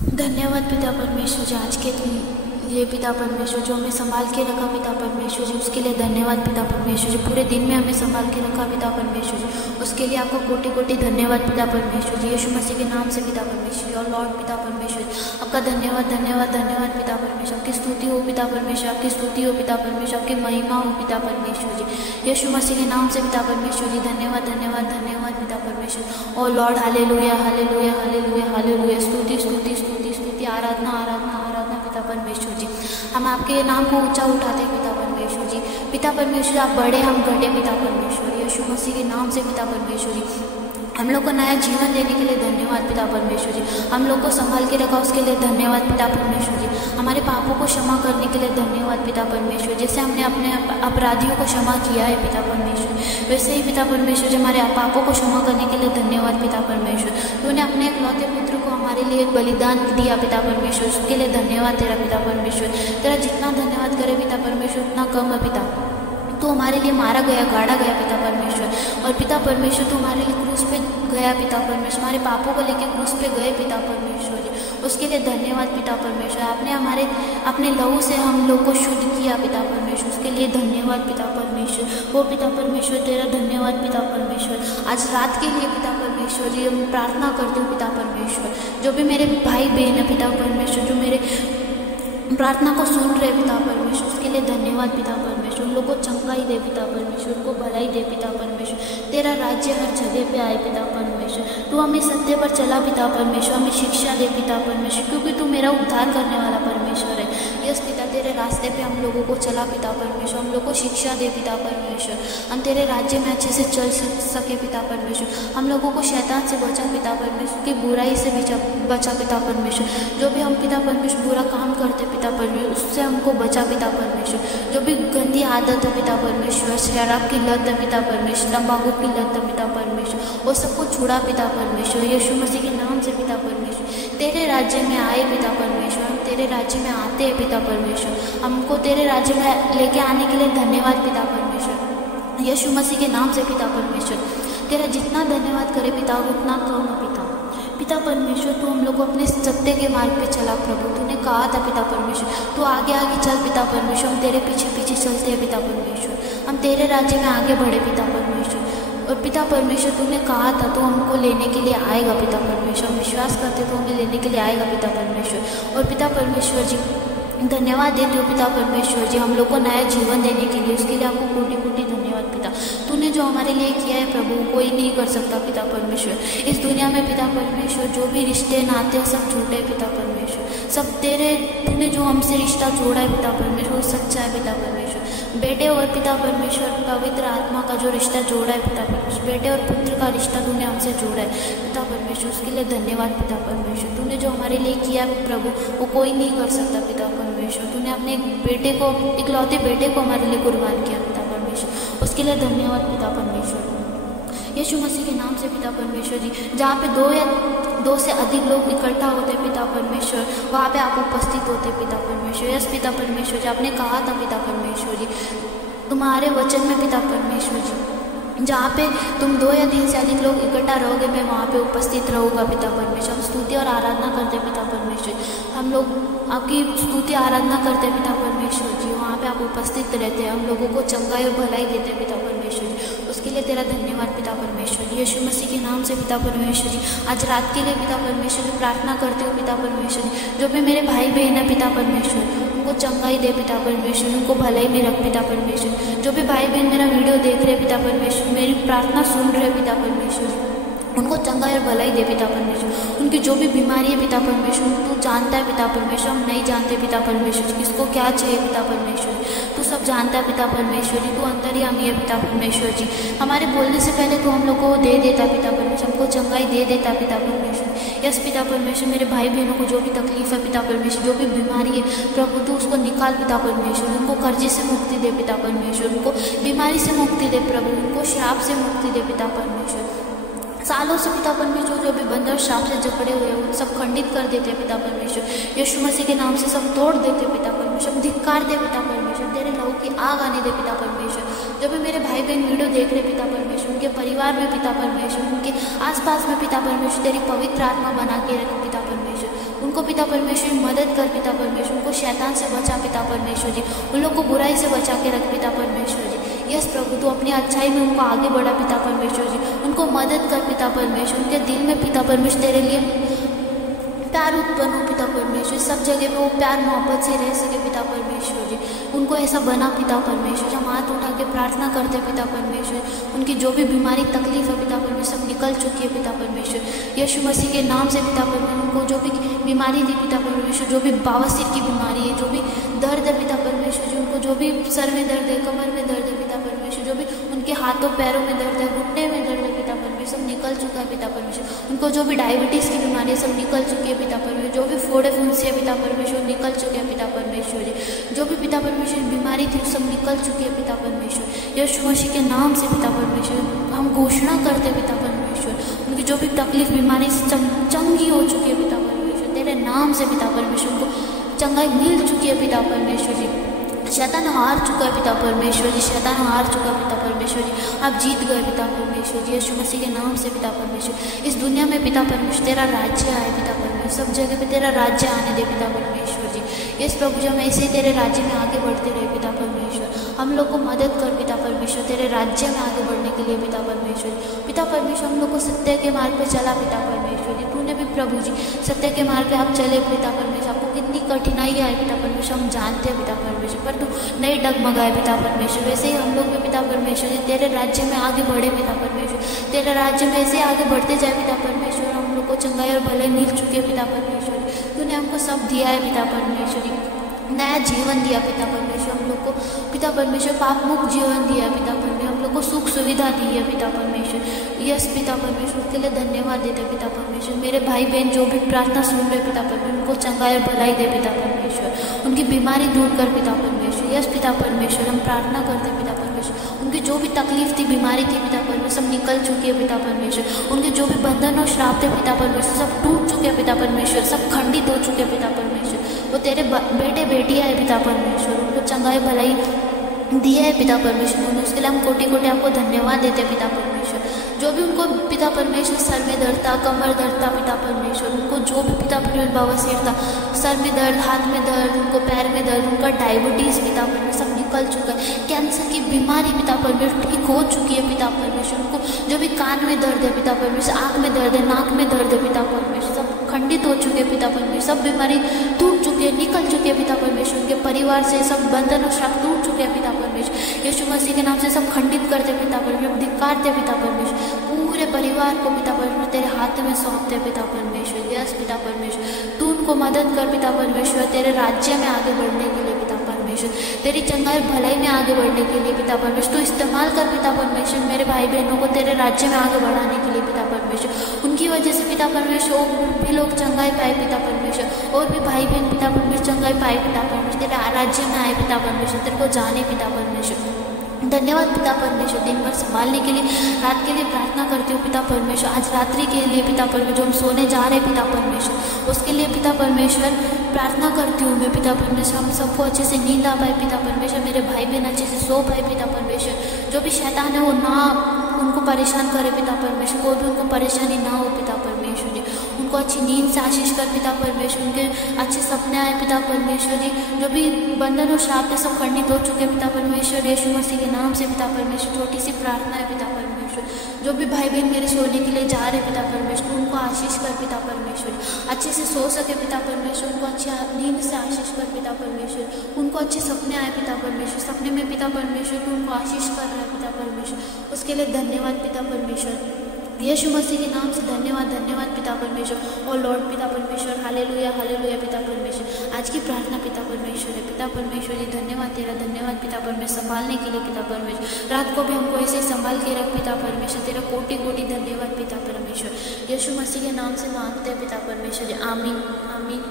धन्यवाद पिता परमेश्वर जी, आज के लिए पिता परमेश्वर जो हमें संभाल के रखा पिता परमेश्वर जी, उसके लिए धन्यवाद पिता परमेश्वर जी। पूरे दिन में हमें संभाल के रखा पिता परमेश्वर जी, उसके लिए आपको कोटि कोटि धन्यवाद पिता परमेश्वर जी। यीशु मसीह के नाम से पिता परमेश्वर और लॉर्ड पिता परमेश्वर आपका धन्यवाद धन्यवाद धन्यवाद पिता परमेश्वर। आपकी स्तुति हो पिता परमेश्वर, आपकी स्तुति हो पिता परमेश्वर, आपकी महिमा हो पिता परमेश्वर जी। यीशु मसीह के नाम से पिता परमेश्वर जी, धन्यवाद धन्यवाद धन्यवाद पिता परमेश्वर। ओ लॉर्ड हालेलुया हालेलुया हालेलुया हालेलुया, स्तुति स्तुति स्तुति स्तुति, आराधना आराधना आराधना पिता परमेश्वर जी। हम आपके नाम को ऊंचा उठाते हैं पिता परमेश्वर जी। पिता परमेश्वर आप बड़े, हम घटे पिता परमेश्वर। यीशु मसीह के नाम से पिता परमेश्वर जी, हम लोग को नया जीवन देने के लिए धन्यवाद पिता परमेश्वर जी। हम लोग को संभाल के रखा उसके लिए धन्यवाद पिता परमेश्वर जी। हमारे पापों को क्षमा करने के लिए धन्यवाद पिता परमेश्वर। जैसे हमने अपने अपराधियों को क्षमा किया है पिता परमेश्वर, वैसे ही पिता परमेश्वर जी हमारे पापों को क्षमा करने के लिए धन्यवाद पिता परमेश्वर। तूने अपने इकलौते पुत्र को हमारे लिए एक बलिदान दिया पिता परमेश्वर, उसके लिए धन्यवाद तेरा पिता परमेश्वर। तेरा जितना धन्यवाद करे पिता परमेश्वर उतना कम है पिता। तो हमारे लिए मारा गया, गाड़ा गया पिता परमेश्वर। और पिता परमेश्वर तो हमारे लिए क्रूस पे गया पिता परमेश्वर, हमारे पापों को लेकर क्रूस पे गए पिता परमेश्वर जी, उसके लिए धन्यवाद पिता परमेश्वर। आपने हमारे अपने लहू से हम लोग को शुद्ध किया पिता परमेश्वर, उसके लिए धन्यवाद पिता परमेश्वर। वो पिता परमेश्वर तेरा धन्यवाद पिता परमेश्वर। आज रात के लिए पिता परमेश्वर जी हम प्रार्थना करती हूँ पिता परमेश्वर। जो भी मेरे भाई बहन है पिता परमेश्वर, जो मेरे प्रार्थना को सुन रहे पिता परमेश्वर, उसके लिए धन्यवाद पिता परमेश्वर। उन लोग को चंगाई दे पिता परमेश्वर, उनको भलाई दे पिता परमेश्वर। तेरा राज्य हर जगह पे आए पिता परमेश्वर। तू हमें सत्य पर चला पिता परमेश्वर, हमें शिक्षा दे पिता परमेश्वर, क्योंकि तू मेरा उद्धार करने वाला परमेश्वर है। यस पिता, तेरे रास्ते पे हम लोगों को चला पिता परमेश्वर, हम लोग को शिक्षा दे पिता परमेश्वर। हम तेरे राज्य में अच्छे से चल सके पिता परमेश्वर। हम लोगों को शैतान से बचा पिता परमेश्वर, की बुराई से बचा पिता परमेश्वर। जो भी हम पिता परमेश्वर बुरा काम करते पिता परमेश्वर, उससे हमको बचा पिता परमेश्वर। जो भी गंदी आदत है पिता परमेश्वर, शराब की लत है पिता परमेश्वर, तंबाकू की लत है पिता परमेश्वर, वो सबको छुड़ा पिता परमेश्वर। यीशु मसीह के नाम से पिता परमेश्वर। तेरे राज्य में आए पिता परमेश्वर, हम तेरे राज्य में आते हैं पिता परमेश्वर। हमको तेरे राज्य में लेके आने के लिए धन्यवाद पिता परमेश्वर। यीशु मसीह के नाम से पिता परमेश्वर। तेरा जितना धन्यवाद करे पिता उतना कम है पिता। पिता परमेश्वर तू हम लोग को अपने सत्य के मार्ग पे चला प्रभु। तूने कहा था पिता परमेश्वर तू आगे आगे चल पिता परमेश्वर, हम तेरे पीछे पीछे चलते हैं पिता परमेश्वर। हम तेरे राज्य में आगे बढ़े पिता परमेश्वर। और पिता परमेश्वर तूने कहा था तो हमको लेने के लिए आएगा पिता परमेश्वर। हम विश्वास करते तो हमें लेने के लिए आएगा पिता परमेश्वर। और पिता परमेश्वर जी धन्यवाद देते हो पिता परमेश्वर जी हम लोग को नया जीवन देने के लिए, उसके लिए आपको कोटि कोटि धन्यवाद पिता। तूने जो हमारे लिए किया है प्रभु कोई नहीं कर सकता पिता परमेश्वर। इस दुनिया में पिता परमेश्वर जो भी रिश्ते नाते हैं सब झूठे पिता परमेश्वर, सब तेरे तूने जो हमसे रिश्ता जोड़ा है पिता परमेश्वर वो सच्चा है पिता परमेश्वर। बेटे और पिता परमेश्वर पवित्र आत्मा का जो रिश्ता जोड़ा है पिता परमेश्वर, बेटे और पुत्र का रिश्ता तूने हमसे जोड़ा है पिता परमेश्वर, उसके लिए धन्यवाद पिता परमेश्वर। तूने जो हमारे लिए किया प्रभु वो कोई नहीं कर सकता पिता परमेश्वर। तूने अपने बेटे को, इकलौते बेटे को हमारे लिए कुर्बान किया पिता परमेश्वर, उसके लिए धन्यवाद पिता परमेश्वर। यीशु मसीह के नाम से पिता परमेश्वर जी, जहाँ पे दो से अधिक लोग इकट्ठा होते पिता परमेश्वर, वहाँ पे आप उपस्थित होते पिता परमेश्वर। यस पिता परमेश्वर जी, आपने कहा था पिता परमेश्वर जी तुम्हारे वचन में पिता परमेश्वर जी, जहाँ पे तुम 2 या 3 से अधिक लोग इकट्ठा रहोगे मैं वहाँ पे उपस्थित रहूँगा पिता परमेश्वर। हम स्तुति और आराधना करते पिता परमेश्वर, हम लोग आपकी स्तुति आराधना करते पिता परमेश्वर जी, वहाँ पे आप उपस्थित रहते हैं, हम लोगों को चंगाई और भलाई देते पिता परमेश्वर जी, उसके लिए तेरा धन्यवाद पिता परमेश्वर। यीशु मसीह के नाम से पिता परमेश्वर जी आज रात के लिए पिता परमेश्वर जी प्रार्थना करते हो पिता परमेश्वर जी, जो भी मेरे भाई बहन है पिता परमेश्वर उनको चंगाई दे पिता परमेश्वर, उनको भलाई में रख पिता परमेश्वर। जो भी भाई बहन मेरा वीडियो देख रहे पिता परमेश्वर, मेरी प्रार्थना सुन रहे पिता परमेश्वर, उनको चंगाई और भलाई दे पिता परमेश्वर। उनकी जो भी बीमारी है पिता परमेश्वर तू जानता है पिता परमेश्वर, हम नहीं जानते पिता परमेश्वर किसको क्या चाहिए पिता परमेश्वर, तू सब जानता है पिता परमेश्वर जी, तू अंतर्यामी है पिता परमेश्वर जी। हमारे बोलने से पहले तू हम लोग को दे देता पिता परमेश्वर, हमको चंगाई दे देता पिता परमेश्वर। यस पिता परमेश्वर, मेरे भाई बहनों को जो भी तकलीफ है पिता परमेश्वर, जो भी बीमारी है प्रभु तू उसको निकाल पिता परमेश्वर, उनको कर्जे से मुक्ति दे पिता परमेश्वर, उनको बीमारी से मुक्ति दे प्रभु, उनको श्राप से मुक्ति दे पिता परमेश्वर। सालों से पिता परमेश्वर जो भी बंधन श्राप से जकड़े हुए हैं सब खंडित कर देते पिता परमेश्वर। यीशु मसीह के नाम से सब तोड़ देते पिता परमेश्वर, धिक्कार दे पिता परमेश्वर, तेरे लहू की आग आने दे पिता परमेश्वर। जो भी मेरे भाई बहन वीडियो देख रहे पिता परमेश्वर, उनके परिवार में पिता परमेश्वर, उनके आसपास में पिता परमेश्वर तेरी पवित्र आत्मा बना के रखे पिता परमेश्वर, उनको पिता परमेश्वर मदद कर पिता परमेश्वर, उनको शैतान से बचा पिता परमेश्वर जी, उन लोग को बुराई से बचा के रख पिता परमेश्वर जी। यस प्रभु, तू अपनी अच्छाई में उनको आगे बढ़ा पिता परमेश्वर जी, उनको मदद कर पिता परमेश्वर, उनके दिल में पिता परमेश्वर तेरे लिए प्यार उत्पन्न हो पिता परमेश्वर, सब जगह पे वो प्यार मोहब्बत से रह सके पिता परमेश्वर जी, उनको ऐसा बना पिता परमेश्वर। हम हाथ उठा के प्रार्थना करते पिता परमेश्वर, उनकी जो भी बीमारी तकलीफ है पिता परमेश्वर सब निकल चुकी है पिता परमेश्वर, यीशु मसीह के नाम से पिता परमेश्वर। उनको जो भी बीमारी थी पिता परमेश्वर, जो भी बवासीर की बीमारी है, जो भी दर्द है पिता परमेश्वर जी, उनको जो भी सर में दर्द है, कमर में दर्द है पिता परमेश्वर, जो भी उनके हाथों पैरों में दर्द है, घुटने में दर्द है पिता परमेश्वर सब निकल चुका है पिता परमेश्वर। उनको जो भी डायबिटीज़ की बीमारी है सब निकल चुकी है पिता परमेश्वर, जो भी फोड़े फुंसी है पिता परमेश्वर निकल चुके हैं पिता परमेश्वर जी, जो भी पिता परमेश्वर बीमारी थी सब निकल चुकी है पिता परमेश्वर। यीशु मसीह के नाम से पिता परमेश्वर हम घोषणा करते पिता परमेश्वर, उनकी जो भी तकलीफ बीमारी चंगी हो चुकी है पिता परमेश्वर, तेरे नाम से पिता परमेश्वर उनको चंगाई मिल चुकी है पिता परमेश्वर जी। शैतान हार चुका है पिता परमेश्वर जी, शैतान हार चुका है पिता परमेश्वर जी, आप जीत गए पिता परमेश्वर जी, यीशु मसीह के नाम से पिता परमेश्वर। इस दुनिया में पिता परमेश्वर तेरा राज्य आए पिता परमेश्वर, सब जगह पे तेरा राज्य आने दे पिता परमेश्वर जी। यस प्रभु, जब ऐसे ही तेरे राज्य में आगे बढ़ते रहे पिता परमेश्वर, हम लोग को मदद कर पिता परमेश्वर, तेरे राज्य में आगे बढ़ने के लिए पिता परमेश्वर। पिता परमेश्वर हम लोग को सत्य के मार्ग पे चला पिता परमेश्वर जी, तूने भी प्रभु जी सत्य के मार्ग पे आप चले पिता परमेश्वर, आपको कितनी कठिनाई आए पिता परमेश्वर हम जानते हैं पिता परमेश्वर, पर तू नहीं डगमगाए पिता परमेश्वर। वैसे ही हम लोग भी पिता परमेश्वर जी तेरे राज्य में आगे बढ़े पिता परमेश्वर, तेरे राज्य में ऐसे आगे बढ़ते जाए पिता परमेश्वर। हम लोग को चंगाई और भलाई मिल चुकी है पिता परमेश्वर, तूने हमको सब दिया है पिता परमेश्वर, नया जीवन दिया पिता परमेश्वर, हम लोग को पिता परमेश्वर पाप मुक्त जीवन दिया पिता परमेश्वर, हम लोग को सुख सुविधा दी है पिता परमेश्वर। यस पिता परमेश्वर, उसके लिए धन्यवाद देते पिता परमेश्वर। मेरे भाई बहन जो भी प्रार्थना सुन रहे पिता परमेश्वर, उनको चंगाई और भलाई दे पिता परमेश्वर, उनकी बीमारी दूर कर पिता परमेश्वर। यस पिता परमेश्वर, हम प्रार्थना करते पिता परमेश्वर, उनकी जो भी तकलीफ थी बीमारी थी पिता परमेश्वर सब निकल चुकी है पिता परमेश्वर, उनके जो भी बंधन और श्राप थे पिता परमेश्वर सब टूट चुके हैं पिता परमेश्वर, सब खंडित हो चुके हैं पिता परमेश्वर। वो तेरे बेटे बेटियाँ है पिता परमेश्वर, उनको चंगाई भलाई दिया है पिता परमेश्वर, उन्होंने उसके लिए हम कोटि कोटि आपको धन्यवाद देते पिता परमेश्वर। जो भी उनको पिता परमेश्वर सर में दर्द था, कमर दर्द था पिता परमेश्वर, उनको जो भी पिता परमेश्वर बवासीर था, सर में दर्द, हाथ में दर्द, उनको पैर में दर्द, उनका डायबिटीज़ पिता परमेश्वर सब निकल चुका है, कैंसर की बीमारी पिता परमेश्वर ठीक हो चुकी है पिता परमेश्वर, उनको जो भी कान में दर्द है पिता परमेश्वर, आँख में दर्द है, नाक में दर्द है पिता परमेश्वर सब खंडित हो चुके हैं पिता परमेश्वर, सब बीमारी टूट चुकी है, निकल चुकी है पिता परमेश्वर, उनके परिवार से सब बंधन और श्राप टूट चुके हैं पिता परमेश्वर। यीशु मसीह के नाम से सब खंडित करते पिता परमेश्वर, धिक्कारते पिता परमेश्वर, पूरे परिवार को पिता परमेश्वर तेरे हाथ में सौंपते पिता परमेश्वर। यस पिता परमेश्वर, तू उनको मदद कर पिता परमेश्वर, तेरे राज्य में आगे बढ़ने के लिए पिता परमेश्वर, तेरी चंगाई भलाई में आगे बढ़ने के लिए पिता परमेश्वर, तू इस्तेमाल कर पिता परमेश्वर मेरे भाई बहनों को तेरे राज्य में आगे बढ़ाने के लिए पिता परमेश्वर, उनकी वजह से पिता परमेश्वर और भी लोग चंगाई पाए पिता परमेश्वर, और भी भाई बहन पिता परमेश्वर चंगाई पाए पिता परमेश्वर, तेरे राज्य में आए पिता परमेश्वर, तेरे को जाने पिता परमेश्वर। धन्यवाद पिता परमेश्वर, दिन भर संभालने के लिए, रात के लिए प्रार्थना करती हूँ पिता परमेश्वर, आज रात्रि के लिए पिता परमेश्वर जो हम सोने जा रहे हैं पिता परमेश्वर उसके लिए पिता परमेश्वर प्रार्थना करती हूँ मैं पिता परमेश्वर, हम सबको अच्छे से नींद आ पाए पिता परमेश्वर, मेरे भाई बहन अच्छे से सो पाए पिता परमेश्वर, जो भी शैतान है वो ना उनको परेशान करे पिता परमेश्वर, कोई भी उनको परेशानी ना हो पिता परमेश्वर जी, उनको अच्छी नींद से आशीष कर पिता परमेश्वर, उनके अच्छे सपने आए पिता परमेश्वर जी, जो भी बंधन और श्राप सब खंडित हो चुके पिता परमेश्वर, यीशु मसीह के नाम से पिता परमेश्वर। छोटी सी प्रार्थना है पिता परमेश्वर, जो भी भाई बहन मेरे सोने के लिए जा रहे पिता परमेश्वर, उनको आशीष कर पिता परमेश्वर, अच्छे से सो सके पिता परमेश्वर, उनको अच्छी नींद से आशीष कर पिता परमेश्वर, उनको अच्छे सपने आए पिता परमेश्वर, सपने में पिता परमेश्वर तू उनको आशीष कर रहा है पिता परमेश्वर, उसके लिए धन्यवाद पिता परमेश्वर। यीशु मसीह के नाम से धन्यवाद, धन्यवाद पिता परमेश्वर। ओ लॉर्ड पिता परमेश्वर, हालेलुया हालेलुया पिता परमेश्वर। आज की प्रार्थना पिता परमेश्वर है, पिता परमेश्वर जी धन्यवाद तेरा, धन्यवाद पिता परमेश्वर संभालने के लिए पिता परमेश्वर, रात को भी हमको ऐसे संभाल के रख पिता परमेश्वर, तेरा कोटि कोटि धन्यवाद पिता परमेश्वर। यीशु मसीह के नाम से मांगते हैं पिता परमेश्वर जी, आमीन आमीन।